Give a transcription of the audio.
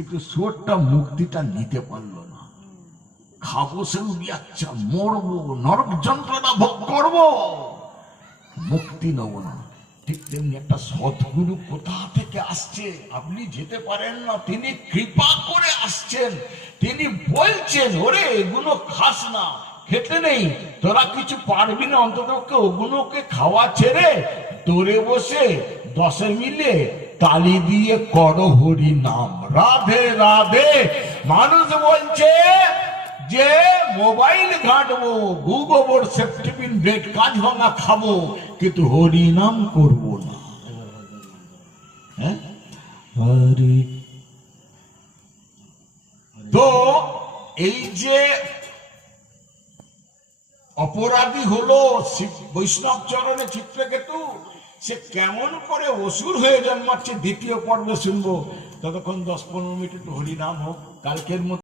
কিন্তু সোরটা মুক্তিটা নিতে পারলো না। খাবো সে আচ্ছা, মরবো, নরক যন্ত্রণা ভোগ করবো, মুক্তি নেব না। ঠিক তেমনি একটা সদ্গুরু কোথা থেকে আসছে আপনি যেতে পারেন না, তিনি কৃপা করে আসছেন, তিনি বলছেন ওরে এগুলো খাস না, খেতে নেই, তোরা কিছু পারবি না, অন্তত ওগুলোকে খাওয়া ছেড়ে দূরে বসে 10 মিলে তালি দিয়ে করো হরি নাম, রাধে রাধে। মানুষ বলছে যে মোবাইল ঘাঁটবো, গোবর সেপ্টিপিন বেড কাজ ভাঙা খাবো, কিন্তু হরি নাম করবো না। হরি তো এই যে অপরাধী হলো বৈষ্ণব চরণে চিত্রকেতু, সে কেমন করে অসুর হয়ে জন্মাচ্ছে দ্বিতীয় পর্ব শুনবো। ততক্ষণ 10-15 মিনিট হরিনাম হোক, কালকের মতো